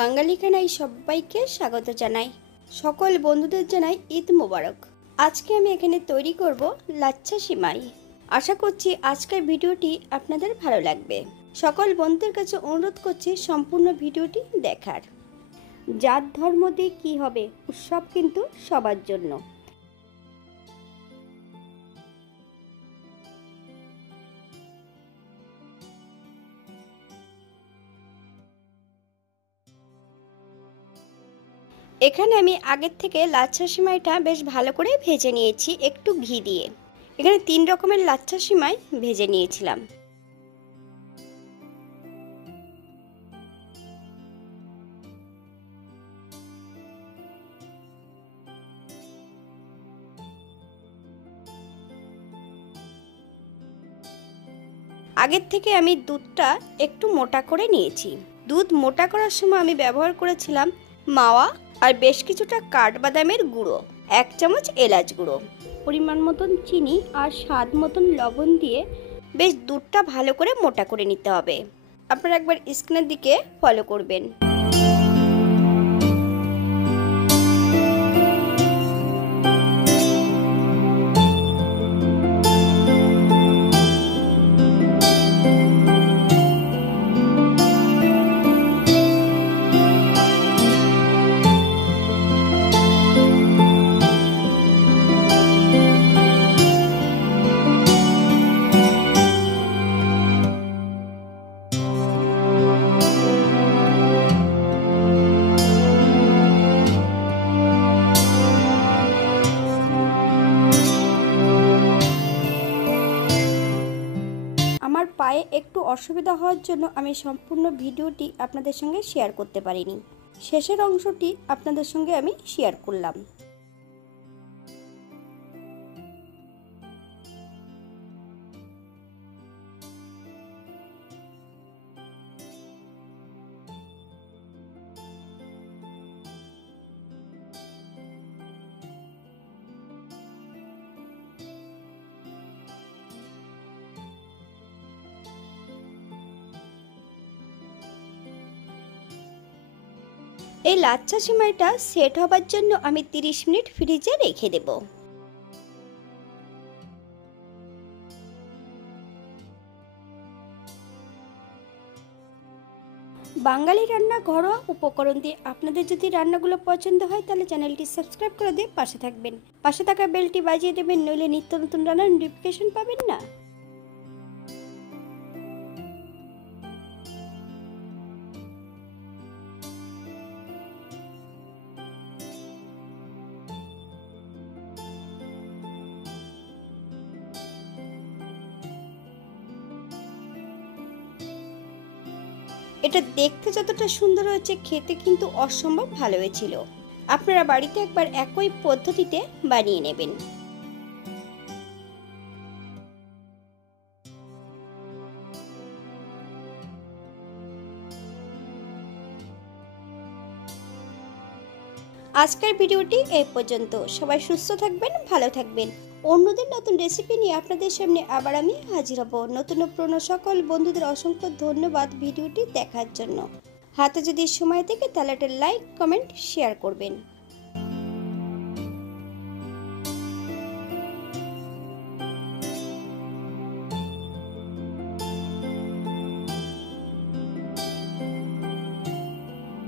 বাঙালি খানায় সবাইকে স্বাগত জানাই। সকল বন্ধুদের জানাই ঈদ মোবারক। আজকে আমি এখানে তৈরি করব লাচ্ছা সিমাই। আশা করছি আজকের ভিডিওটি আপনাদের ভালো লাগবে। সকল বন্ধুদের কাছে অনুরোধ করছি সম্পূর্ণ ভিডিওটি দেখার। জাত ধর্ম দিয়ে কী হবে, উৎসব কিন্তু সবার জন্য। এখানে আমি আগের থেকে লাচ্ছা সিমাইটা বেশ ভালো করে ভেজে নিয়েছি একটু ঘি দিয়ে। এখানে 3 রকমের লাচ্ছা সিমাই ভেজে নিয়েছিলাম। আগের থেকে আমি দুধটা একটু মোটা করে নিয়েছি। দুধ মোটা করার সময় আমি ব্যবহার করেছিলাম মাওয়া আর বেশ কিছুটা কাঠবাদামের গুঁড়ো, 1 চামচ এলাচ গুঁড়ো, পরিমাণ মতন চিনি আর স্বাদ মতন লবণ দিয়ে বেশ দুধটা ভালো করে মোটা করে নিতে হবে। আপনারা একবার স্ক্রিনের দিকে ফলো করবেন। আমার পায়ে একটু অসুবিধা হওয়ার জন্য আমি সম্পূর্ণ ভিডিওটি আপনাদের সঙ্গে শেয়ার করতে পারিনি। শেষের অংশটি আপনাদের সঙ্গে আমি শেয়ার করলাম। এই লাচ্ছা সিমাইটা সেট হবার জন্য আমি 30 মিনিট ফ্রিজে রেখে দেব। বাঙালি রান্না ঘরোয়া উপকরণ দিয়ে আপনাদের যদি রান্নাগুলো পছন্দ হয় তাহলে চ্যানেলটি সাবস্ক্রাইব করে দিয়ে পাশে থাকবেন। পাশে থাকা বেলটি বাজিয়ে দেবেন, নইলে নিত্য নতুন রান্নার নোটিফিকেশন পাবেন না। এটা দেখতে যতটা সুন্দর হয়েছে, খেতে কিন্তু অসম্ভব ভালো হয়েছিল। আপনারা বাড়িতে একবার একই পদ্ধতিতে বানিয়ে নেবেন। আজকের ভিডিওটি এই পর্যন্ত। সবাই সুস্থ থাকবেন, ভালো থাকবেন। অন্যদের নতুন রেসিপি নিয়ে আপনাদের সামনে আবার আমি হাজির হব। নতুন ও পুরনো সকল বন্ধুদের অসংখ্য ধন্যবাদ ভিডিওটি দেখার জন্য। হাতে যদি সময় থাকে তাহলে একটা লাইক, কমেন্ট, শেয়ার করবেন।